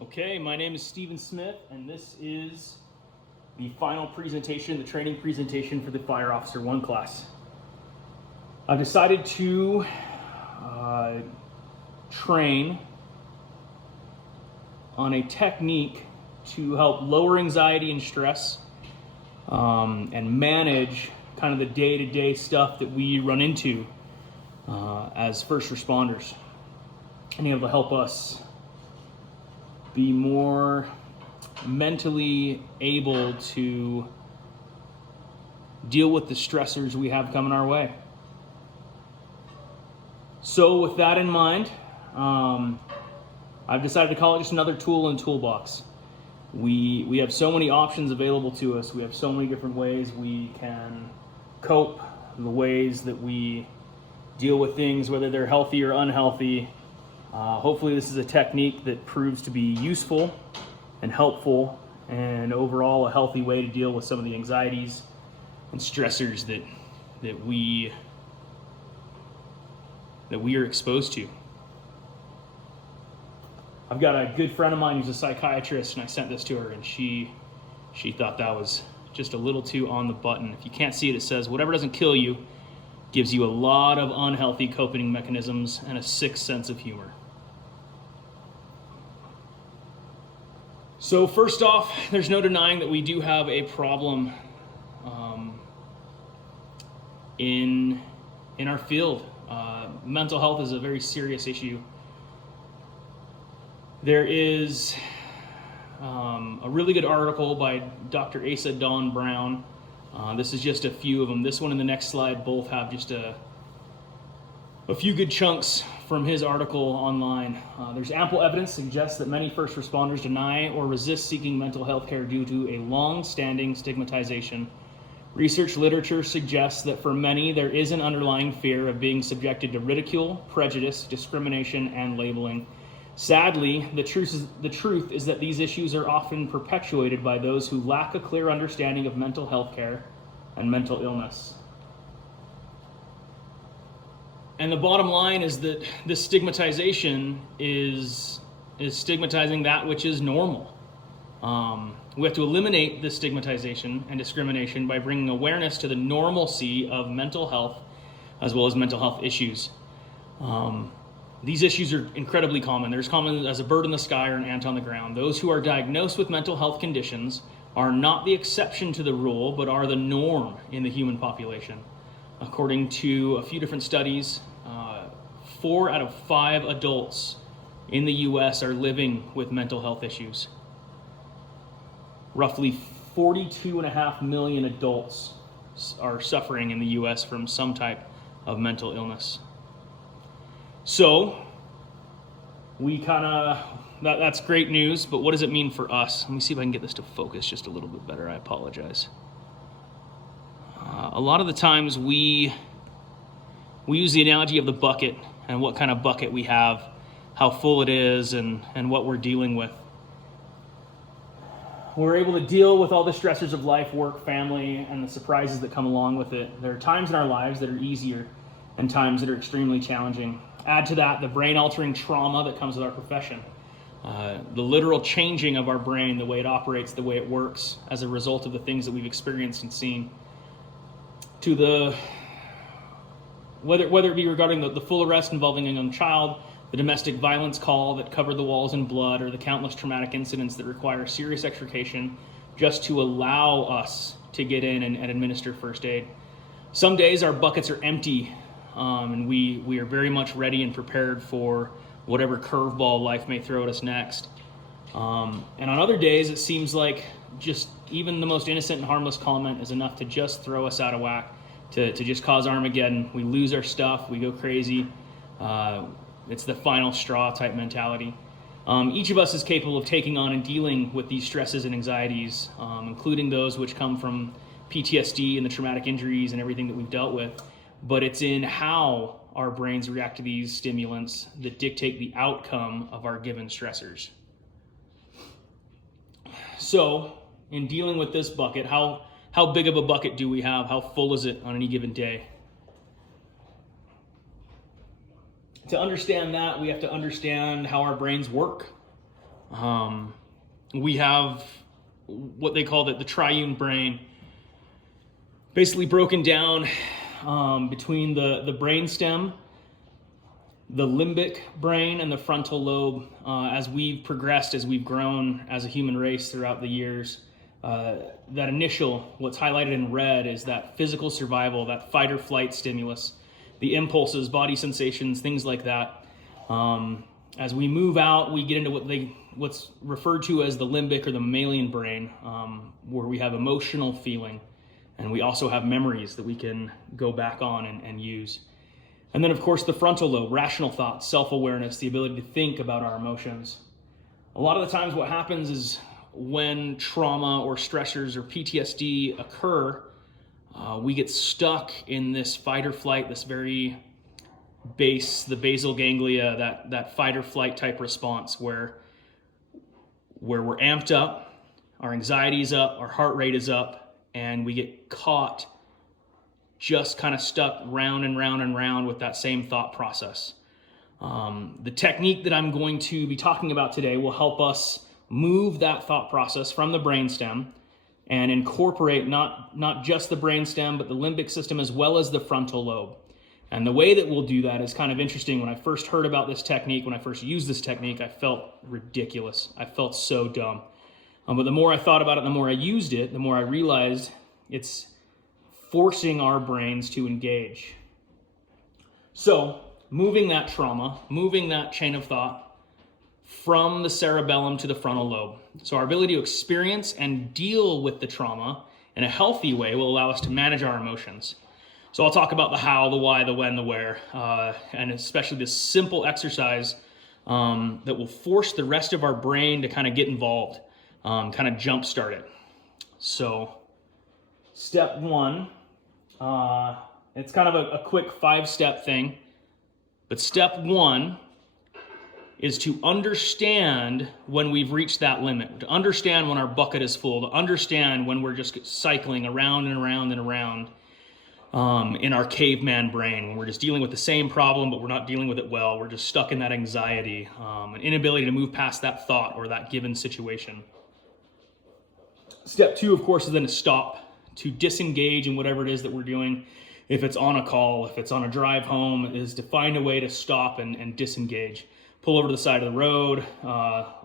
Okay, my name is Stephen Smith, and this is the final presentation, the training presentation for the Fire Officer 1 class. I've decided to train on a technique to help lower anxiety and stress and manage kind of the day-to-day stuff that we run into as first responders, and able to help us be more mentally able to deal with the stressors we have coming our way. So with that in mind, I've decided to call it just another tool in the toolbox. We have so many options available to us. We have so many different ways we can cope, the ways that we deal with things, whether they're healthy or unhealthy. Hopefully this is a technique that proves to be useful and helpful, and overall a healthy way to deal with some of the anxieties and stressors that we are exposed to. I've got a good friend of mine who's a psychiatrist, and I sent this to her, and she thought that was just a little too on the button. If you can't see it, it says, "Whatever doesn't kill you gives you a lot of unhealthy coping mechanisms and a sick sense of humor." So first off, there's no denying that we do have a problem in our field. Mental health is a very serious issue. There is a really good article by Dr. Asa Dawn Brown. This is just a few of them. This one and the next slide both have just a few good chunks from his article online. There's ample evidence suggests that many first responders deny or resist seeking mental health care due to a long-standing stigmatization. Research literature suggests that for many, there is an underlying fear of being subjected to ridicule, prejudice, discrimination, and labeling. Sadly, the truth is that these issues are often perpetuated by those who lack a clear understanding of mental health care and mental illness. And the bottom line is that this stigmatization is stigmatizing that which is normal. We have to eliminate this stigmatization and discrimination by bringing awareness to the normalcy of mental health as well as mental health issues. These issues are incredibly common. They're as common as a bird in the sky or an ant on the ground. Those who are diagnosed with mental health conditions are not the exception to the rule, but are the norm in the human population. According to a few different studies, 4 out of 5 adults in the US are living with mental health issues. Roughly 42.5 million adults are suffering in the US from some type of mental illness. So, that's great news, but what does it mean for us? Let me see if I can get this to focus just a little bit better. I apologize. A lot of the times we use the analogy of the bucket and what kind of bucket we have, how full it is, and what we're dealing with. We're able to deal with all the stressors of life, work, family, and the surprises that come along with it. There are times in our lives that are easier and times that are extremely challenging. Add to that the brain-altering trauma that comes with our profession. The literal changing of our brain, the way it operates, the way it works, as a result of the things that we've experienced and seen. To the whether it be regarding the full arrest involving a young child, the domestic violence call that covered the walls in blood, or the countless traumatic incidents that require serious extrication just to allow us to get in and administer first aid. Some days our buckets are empty, and we are very much ready and prepared for whatever curveball life may throw at us next. And on other days, it seems like just even the most innocent and harmless comment is enough to just throw us out of whack, to just cause Armageddon. We lose our stuff, we go crazy. It's the final straw type mentality. Each of us is capable of taking on and dealing with these stresses and anxieties, including those which come from PTSD and the traumatic injuries and everything that we've dealt with. But it's in how our brains react to these stimulants that dictate the outcome of our given stressors. So, in dealing with this bucket, how big of a bucket do we have? How full is it on any given day? To understand that, we have to understand how our brains work. We have what they call the triune brain, basically broken down between the brainstem, the limbic brain, and the frontal lobe. As we've progressed, as we've grown as a human race throughout the years, that initial, what's highlighted in red, is that physical survival, that fight or flight stimulus, the impulses, body sensations, things like that. As we move out, we get into what's referred to as the limbic or the mammalian brain, where we have emotional feeling, and we also have memories that we can go back on and use. And then, of course, the frontal lobe, rational thought, self-awareness, the ability to think about our emotions. A lot of the times what happens is when trauma or stressors or PTSD occur, we get stuck in this fight or flight, this very base, the basal ganglia, that fight or flight type response where we're amped up, our anxiety is up, our heart rate is up, and we get caught just kind of stuck round and round and round with that same thought process. The technique that I'm going to be talking about today will help us move that thought process from the brainstem and incorporate not just the brainstem, but the limbic system as well as the frontal lobe. And the way that we'll do that is kind of interesting. When I first heard about this technique, when I first used this technique, I felt ridiculous. I felt so dumb. But the more I thought about it, the more I used it, the more I realized it's forcing our brains to engage. So, moving that trauma, moving that chain of thought from the cerebellum to the frontal lobe. So our ability to experience and deal with the trauma in a healthy way will allow us to manage our emotions. So I'll talk about the how, the why, the when, the where, and especially this simple exercise that will force the rest of our brain to kind of get involved, kind of jumpstart it. So step one, it's kind of a quick 5-step thing, but step one is to understand when we've reached that limit, to understand when our bucket is full, to understand when we're just cycling around and around and around in our caveman brain, when we're just dealing with the same problem, but we're not dealing with it well. We're just stuck in that anxiety, an inability to move past that thought or that given situation. Step two, of course, is then to stop, to disengage in whatever it is that we're doing. If it's on a call, if it's on a drive home, is to find a way to stop and disengage. Pull over to the side of the road,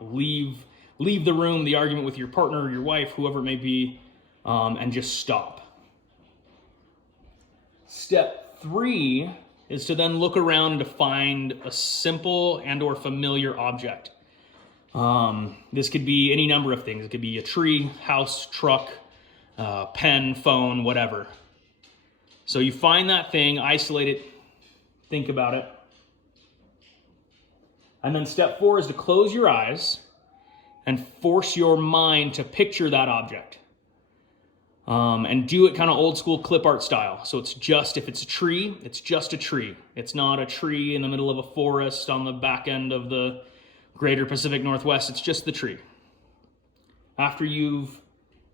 leave the room, the argument with your partner or your wife, whoever it may be, and just stop. Step three is to then look around and to find a simple and or familiar object. This could be any number of things. It could be a tree, house, truck, pen, phone, whatever. So you find that thing, isolate it, think about it. And then step four is to close your eyes and force your mind to picture that object. And do it kind of old school clip art style. So it's just, if it's a tree, it's just a tree. It's not a tree in the middle of a forest on the back end of the greater Pacific Northwest. It's just the tree. After you've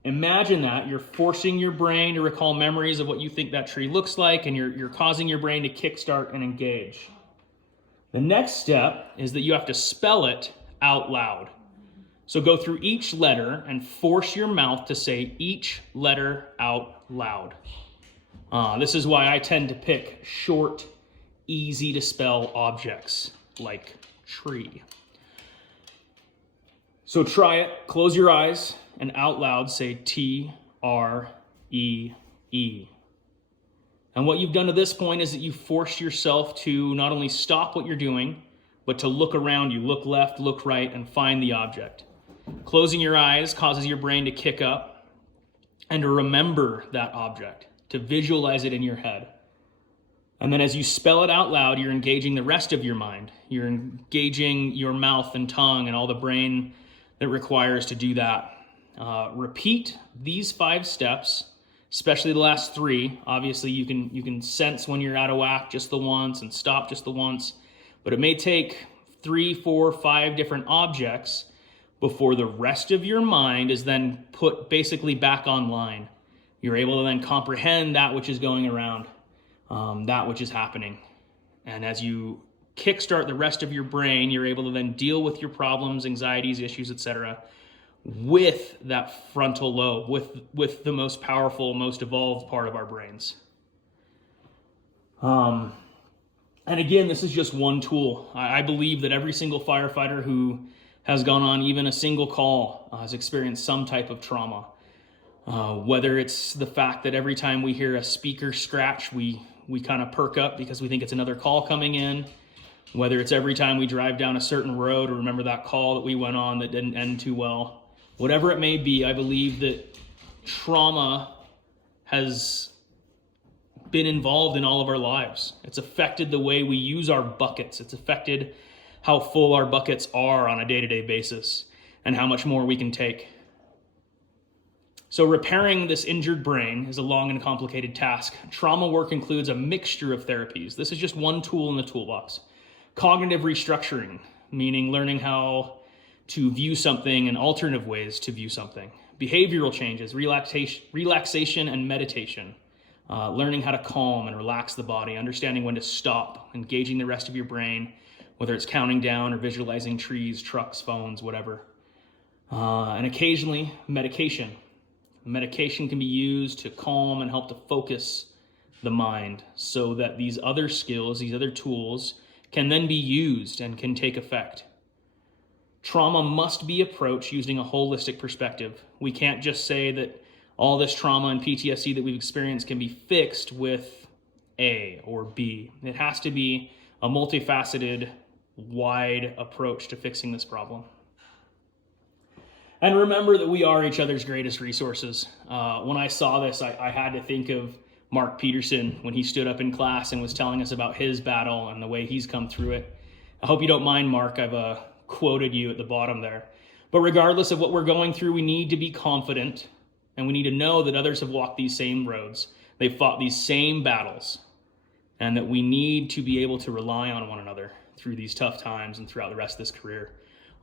imagined that, you're forcing your brain to recall memories of what you think that tree looks like, and you're causing your brain to kickstart and engage. The next step is that you have to spell it out loud. So go through each letter and force your mouth to say each letter out loud. This is why I tend to pick short, easy to spell objects like tree. So try it, close your eyes, and out loud say T-R-E-E. And what you've done to this point is that you forced yourself to not only stop what you're doing, but to look around you, look left, look right, and find the object. Closing your eyes causes your brain to kick up and to remember that object, to visualize it in your head. And then as you spell it out loud, you're engaging the rest of your mind. You're engaging your mouth and tongue and all the brain that requires to do that. Repeat these 5 steps, especially the last 3. Obviously, you can sense when you're out of whack just the once and stop just the once. But it may take 3, 4, 5 different objects before the rest of your mind is then put basically back online. You're able to then comprehend that which is going around, that which is happening. And as you kickstart the rest of your brain. You're able to then deal with your problems, anxieties, issues, etc., with that frontal lobe, with the most powerful, most evolved part of our brains. And again, this is just one tool. I believe that every single firefighter who has gone on even a single call has experienced some type of trauma. Whether it's the fact that every time we hear a speaker scratch, we kind of perk up because we think it's another call coming in. Whether it's every time we drive down a certain road or remember that call that we went on that didn't end too well. Whatever it may be, I believe that trauma has been involved in all of our lives. It's affected the way we use our buckets. It's affected how full our buckets are on a day-to-day basis and how much more we can take. So repairing this injured brain is a long and complicated task. Trauma work includes a mixture of therapies. This is just one tool in the toolbox. Cognitive restructuring, meaning learning how to view something in alternative ways to view something. Behavioral changes, relaxation and meditation. Learning how to calm and relax the body, understanding when to stop, engaging the rest of your brain, whether it's counting down or visualizing trees, trucks, phones, whatever. And occasionally, medication. Medication can be used to calm and help to focus the mind so that these other skills, these other tools, can then be used and can take effect. Trauma must be approached using a holistic perspective. We can't just say that all this trauma and PTSD that we've experienced can be fixed with A or B. It has to be a multifaceted, wide approach to fixing this problem. And remember that we are each other's greatest resources. When I saw this, I had to think of Mark Peterson when he stood up in class and was telling us about his battle and the way he's come through it. I hope you don't mind, Mark. I've quoted you at the bottom there. But regardless of what we're going through, we need to be confident. And we need to know that others have walked these same roads. They've fought these same battles. And that we need to be able to rely on one another through these tough times and throughout the rest of this career.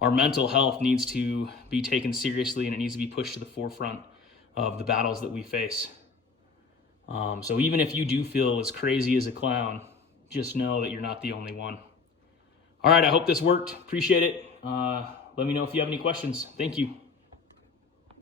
Our mental health needs to be taken seriously, and it needs to be pushed to the forefront of the battles that we face. So even if you do feel as crazy as a clown, just know that you're not the only one. All right, I hope this worked. Appreciate it. Let me know if you have any questions. Thank you.